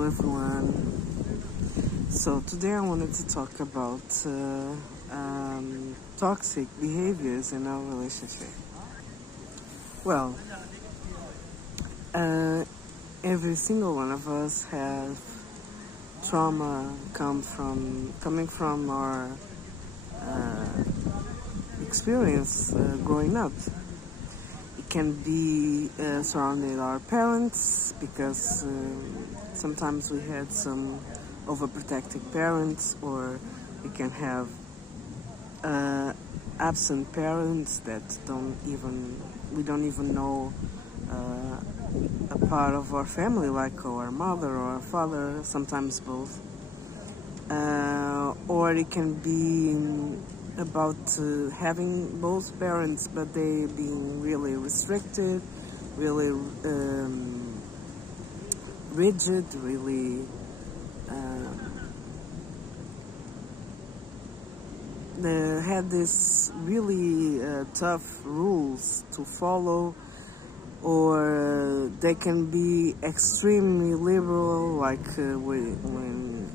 Hello everyone. So today I wanted to talk about toxic behaviors in our relationship. Well, every single one of us have trauma coming from our experience growing up. It can be surrounding our parents because sometimes we had some overprotecting parents, or we can have absent parents that we don't even know a part of our family, like our mother or our father, sometimes both. Or it can be about having both parents, but they being really restricted, really rigid, really they had this really tough rules to follow, or they can be extremely liberal, like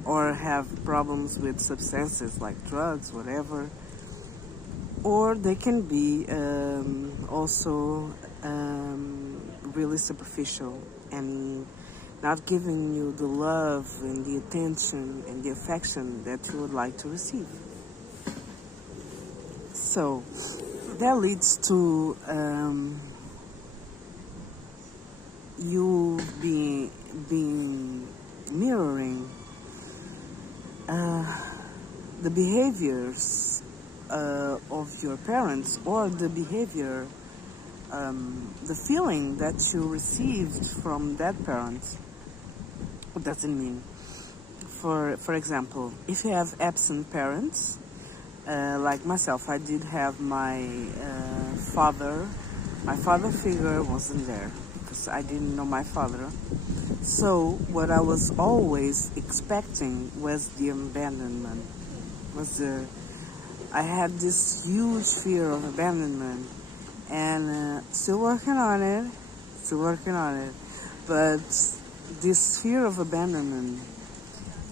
or have problems with substances like drugs, whatever. Or they can be also really superficial and not giving you the love and the attention and the affection that you would like to receive. So that leads to you being mirroring the behaviors of your parents, or the behavior, the feeling that you received from that parent. What does it mean? For example, if you have absent parents, like myself, I did have my father. My father figure wasn't there because I didn't know my father. So what I was always expecting was the abandonment. I had this huge fear of abandonment, and still working on it. But this fear of abandonment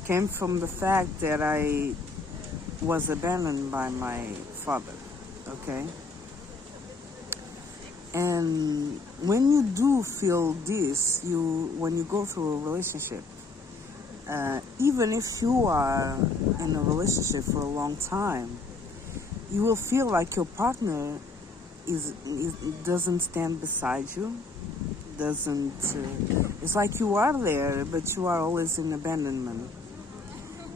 came from the fact that I was abandoned by my father, okay? And when you do feel this, when you go through a relationship, even if you are in a relationship for a long time, you will feel like your partner doesn't stand beside you, it's like you are there, but you are always in abandonment.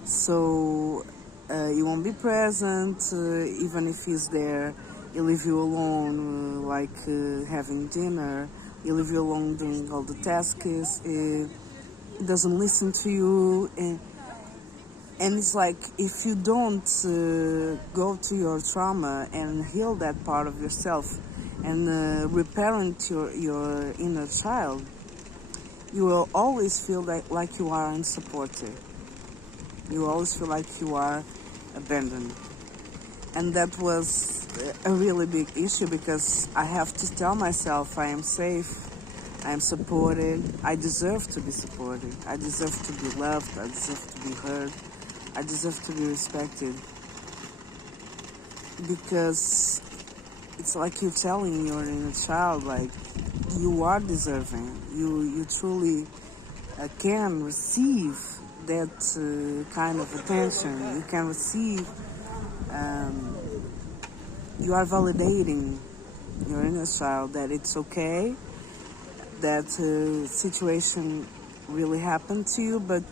So you won't be present, even if he's there. He'll leave you alone, having dinner. He'll leave you alone doing all the tasks. He doesn't listen to you, and it's like if you don't go to your trauma and heal that part of yourself and reparent your inner child, you will always feel like you are unsupported. You always feel like you are abandoned. And that was a really big issue, because I have to tell myself I am safe, I am supported, I deserve to be supported, I deserve to be loved, I deserve to be heard, I deserve to be respected. Because it's like you're telling your inner child, like, you are deserving, you truly can receive that kind of attention. You can receive, you are validating your inner child that it's okay, that situation really happened to you, but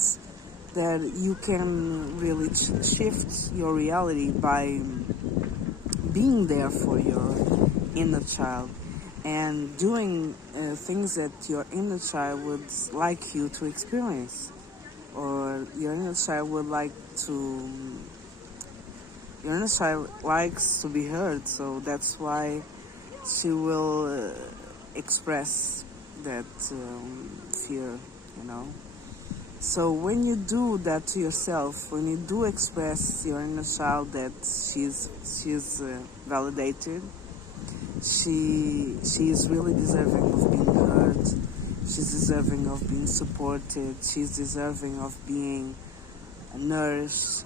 that you can really shift your reality by being there for your inner child and doing things that your inner child would like you to experience, or your inner child likes to be heard. So that's why she will express that fear, So when you do that to yourself, when you do express your inner child that she's validated, she is really deserving of being heard, she's deserving of being supported. She's deserving of being nourished,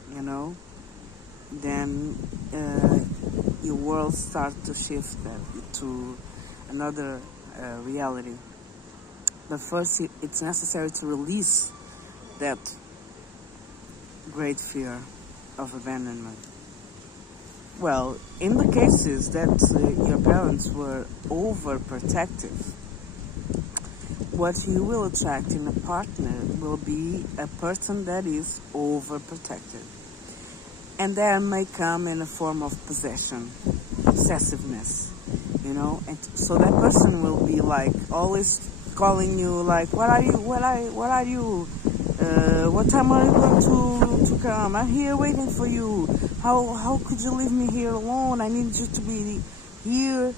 then your world starts to shift that to another reality. But first, it's necessary to release that great fear of abandonment. Well, in the cases that your parents were overprotective, what you will attract in a partner will be a person that is overprotected. And that may come in a form of possession, obsessiveness, and so that person will be like always calling you like, what are you, what time are you going to come? I'm here waiting for you. How could you leave me here alone? I need you to be here.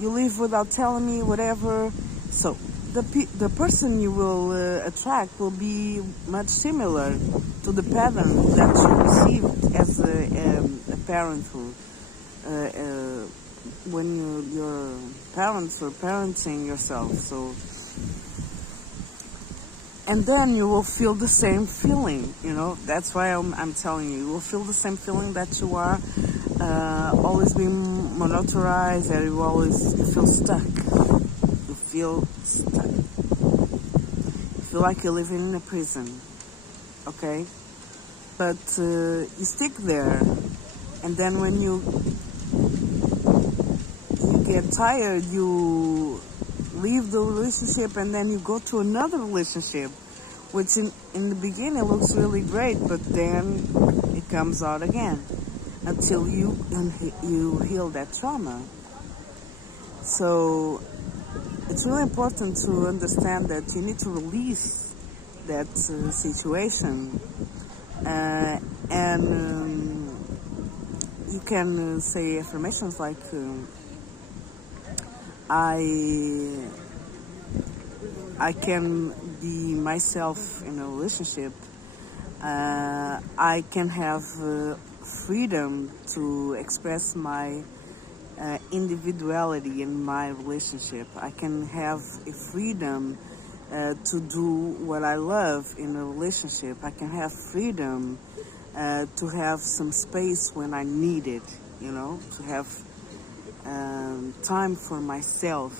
You leave without telling me, whatever. So the person you will attract will be much similar to the pattern that you received as a parenthood. When your parents were parenting yourself. So, and then you will feel the same feeling, That's why I'm telling you, you will feel the same feeling that you are always being monotorized, and you feel stuck. You feel stuck. You feel like you're living in a prison, okay? But you stick there, and then when you get tired, you leave the relationship, and then you go to another relationship, which in the beginning looks really great, but then it comes out again until you heal that trauma. So it's really important to understand that you need to release that situation, and you can say affirmations like, I can be myself in a relationship. I can have freedom to express my individuality in my relationship. I can have a freedom to do what I love in a relationship. I can have freedom to have some space when I need it, to have time for myself.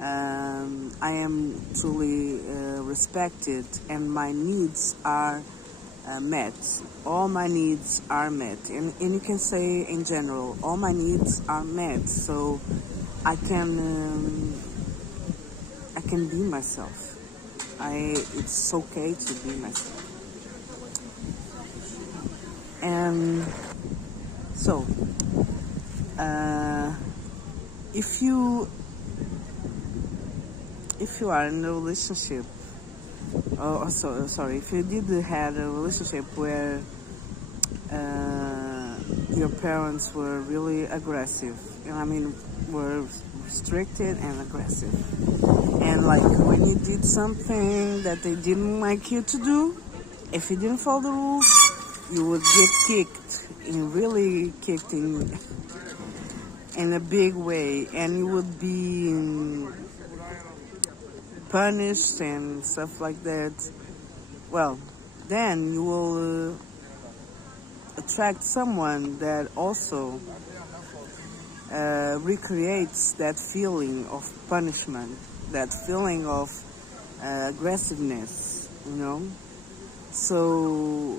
I am truly respected, and my needs are met. All my needs are met, and you can say in general, all my needs are met. So I can be myself. It's okay to be myself. And so, if you are in a relationship, if you did have a relationship where your parents were really aggressive, were restricted and aggressive, and like when you did something that they didn't like you to do, if you didn't follow the rules, you would get kicked, really kicked in a big way, and you would be punished and stuff like that. Well, then you will attract someone that also recreates that feeling of punishment, that feeling of aggressiveness, So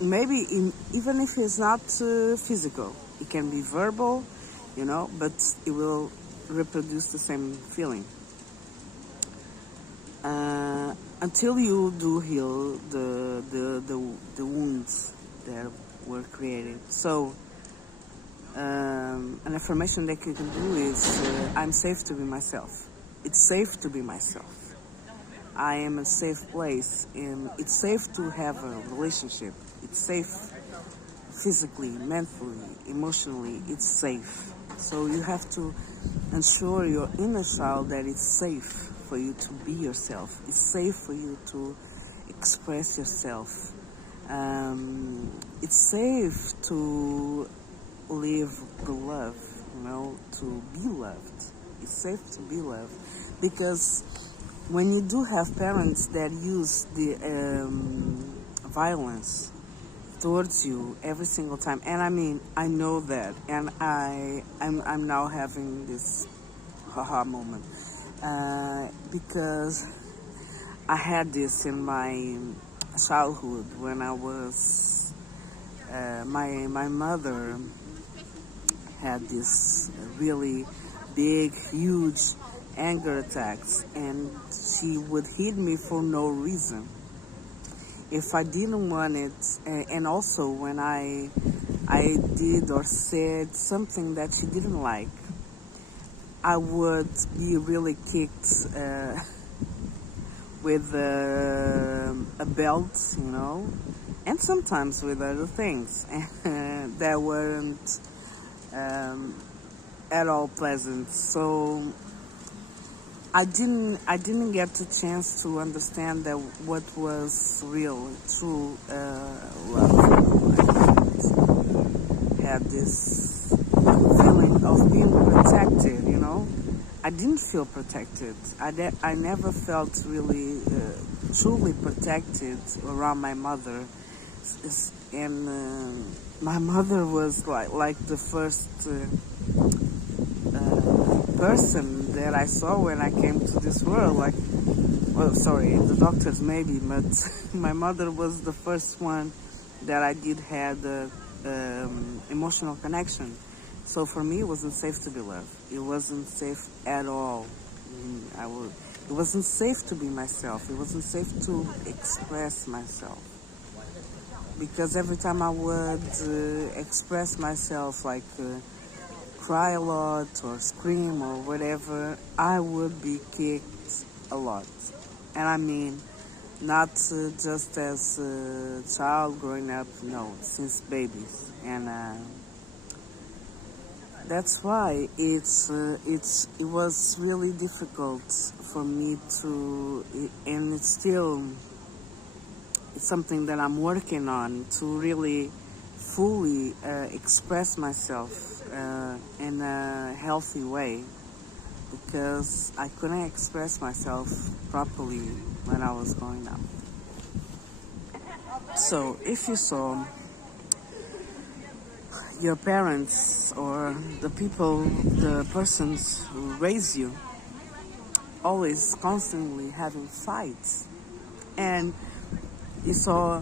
maybe even if it's not physical, it can be verbal, but it will reproduce the same feeling. Until you do heal the wounds that were created. So an affirmation that you can do is, I'm safe to be myself. It's safe to be myself. I am a safe place. It's safe to have a relationship. It's safe physically, mentally, emotionally. It's safe. So you have to ensure your inner child that it's safe for you to be yourself. It's safe for you to express yourself. It's safe to live the love, to be loved. It's safe to be loved. Because when you do have parents that use the violence towards you every single time, and I mean, I know that, and I'm now having this haha moment, because I had this in my childhood when I was my mother had this really big, huge anger attacks, and she would hit me for no reason. If I didn't want it, and also when I did or said something that she didn't like, I would be really kicked with a belt, and sometimes with other things that weren't at all pleasant. So I didn't get the chance to understand that what was real, true love. I had this feeling of being protected, I didn't feel protected. I never felt really truly protected around my mother, and my mother was like the first person that I saw when I came to this world. The doctors maybe, but my mother was the first one that I did have the emotional connection. So for me, it wasn't safe to be loved. It wasn't safe at all. It wasn't safe to be myself. It wasn't safe to express myself. Because every time I would express myself, like cry a lot or scream or whatever, I would be kicked a lot. And I mean, not just as a child growing up, no, since babies. And that's why it was really difficult for me to, and it's something that I'm working on, to really fully express myself in a healthy way, because I couldn't express myself properly when I was growing up. So if you saw your parents or the persons who raise you always constantly having fights, and you saw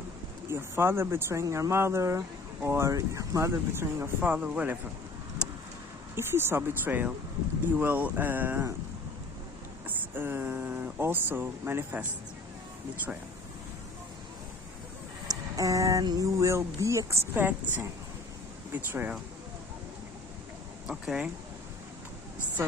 your father betraying your mother or your mother betraying your father, whatever, if you saw betrayal, you will also manifest betrayal, and you will be expecting betrayal. Okay? So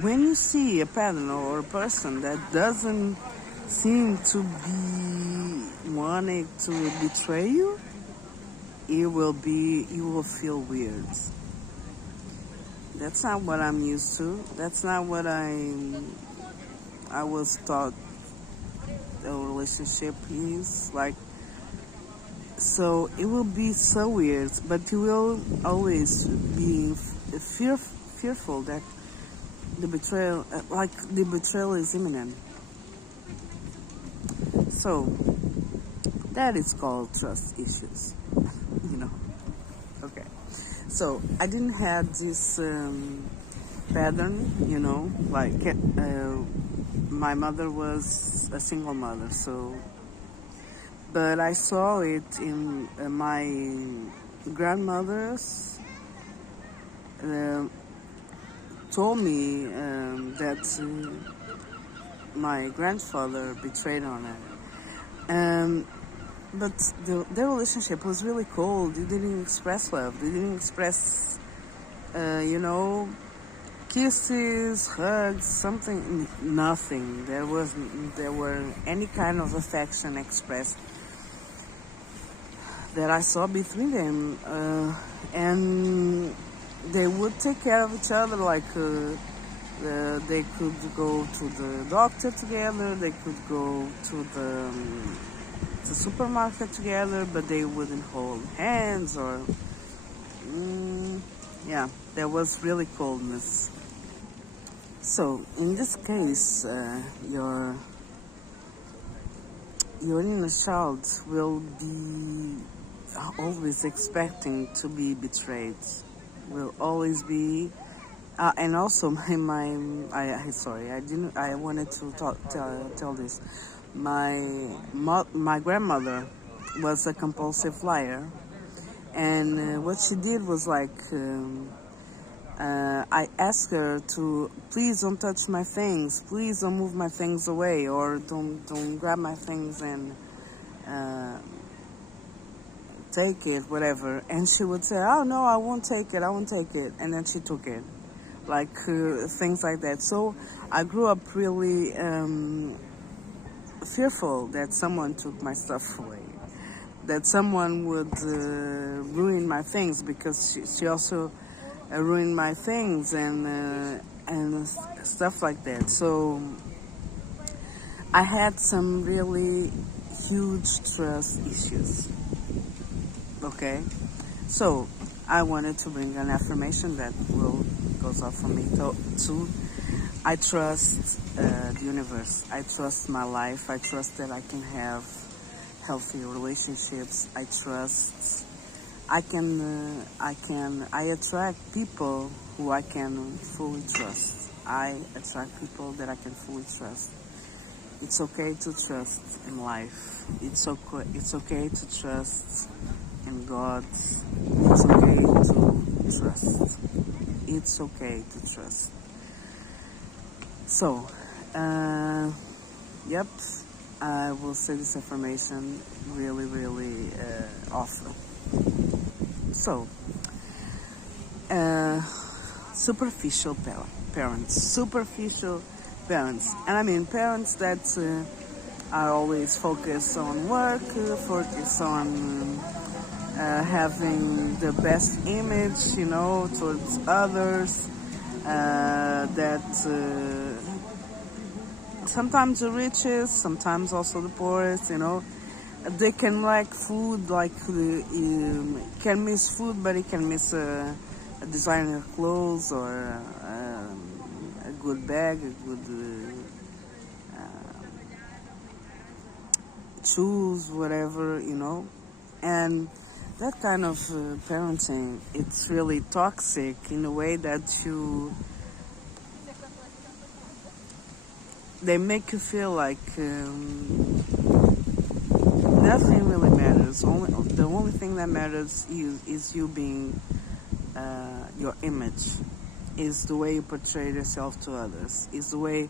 when you see a pattern or a person that doesn't seem to be wanting to betray you, you will feel weird. That's not what I'm used to. That's not what I was taught a relationship is like. So it will be so weird, but you will always be fearful that the betrayal is imminent. So that is called trust issues, Okay. So I didn't have this pattern, my mother was a single mother, so. But I saw it in my grandmothers. Told me that my grandfather betrayed on her. But their relationship was really cold. They didn't express love. They didn't express, kisses, hugs, something, nothing. There were any kind of affection expressed that I saw between them, and they would take care of each other. They could go to the doctor together. They could go to the supermarket together, but they wouldn't hold hands or. There was really coldness So in this case, your inner child will be always expecting to be betrayed. Will always be, and also I wanted to tell this. My grandmother was a compulsive liar, and what she did was like. I asked her to please don't touch my things, please don't move my things away, or don't grab my things and uh, take it, whatever. And she would say, "Oh no, I won't take it, I won't take it," and then she took it, like things like that. So I grew up really fearful that someone took my stuff away, that someone would ruin my things, because she also ruined my things and stuff like that. So I had some really huge trust issues. Okay, so I wanted to bring an affirmation that will goes off for me too. I trust the universe. I trust my life. I trust that I can have healthy relationships. I trust I attract people who I can fully trust. I attract people that I can fully trust. It's okay to trust in life. It's okay to trust in God. It's okay to trust. It's okay to trust. So, yep, I will say this affirmation really, really often. So, superficial parents, and I mean parents that are always focused on work, focused on having the best image, towards others. That sometimes the richest, sometimes also the poorest, they can like food, like can miss food, but he can miss designer clothes or a good bag, a good shoes, whatever, and that kind of parenting, it's really toxic in a way that they make you feel like nothing really matters. The only thing that matters is you being your image, is the way you portray yourself to others, is the way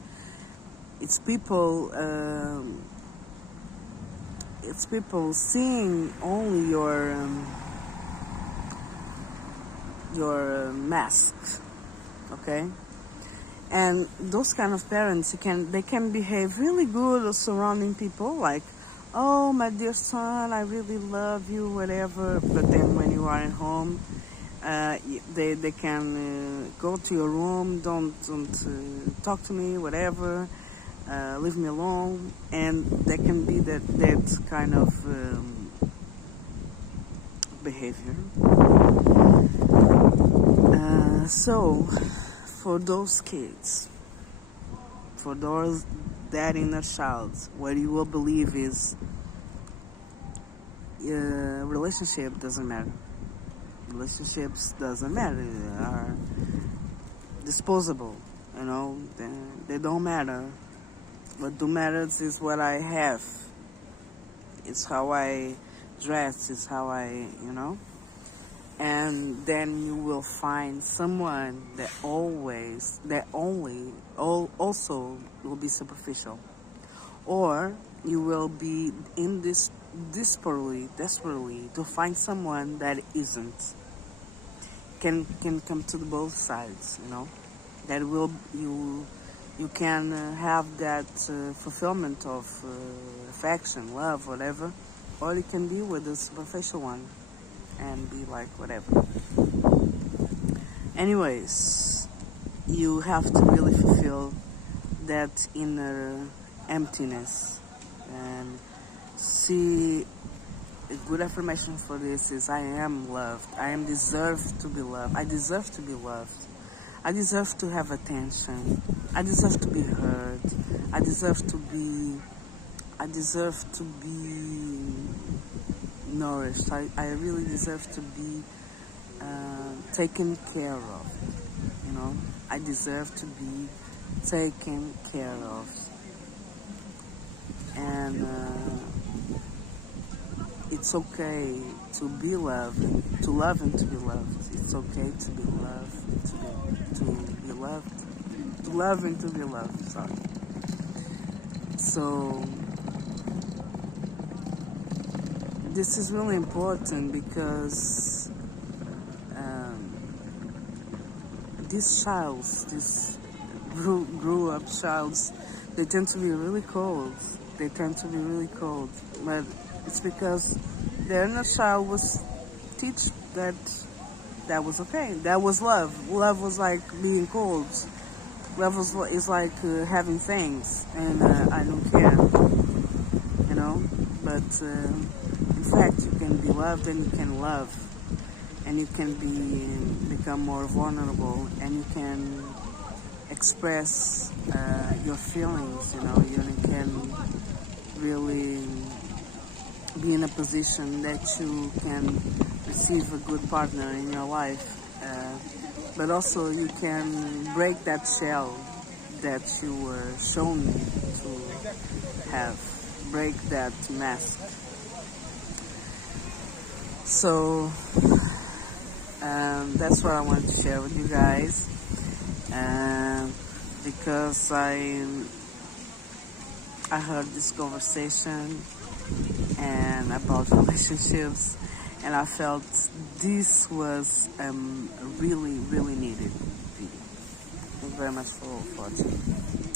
it's people seeing only your mask, okay? And those kind of parents, they can behave really good surrounding people, like, oh, my dear son, I really love you, whatever. But then when you are at home, they can go to your room, don't talk to me, whatever, leave me alone, and there can be that kind of behavior. So for those kids, for that inner child, what you will believe is relationship doesn't matter. Relationships doesn't matter. They are disposable, they don't matter. What do matters is what I have. It's how I dress, it's how I, and then you will find someone that also will be superficial, or you will be in this desperately to find someone that isn't. Can come to the both sides, that will you can have that fulfillment of affection, love, whatever, or you can be with the superficial one and be like whatever. Anyways, you have to really fulfill that inner emptiness, and see, a good affirmation for this is I am loved. I am deserved to be loved. I deserve to be loved. I deserve to have attention. I deserve to be heard. I deserve to be nourished. I really deserve to be taken care of. You know, I deserve to be taken care of. And it's okay to be loved, to love and to be loved. It's okay to be loved, to be loved, to love and to be loved. Sorry. So this is really important because these childs, these grew up childs, they tend to be really cold. They tend to be really cold, but it's because their inner child was teach that was okay. That was love. Love was like being cold. Love is like having things, and I don't care, you know. But in fact, you can be loved and you can love, and you can become more vulnerable, and you can express your feelings. You know, you can really be in a position that you can receive a good partner in your life. But also you can break that shell that you were shown to have. Break that mask. So that's what I wanted to share with you guys. Because I heard this conversation and about relationships, and I felt this was a really, really needed video. Thank you very much for watching.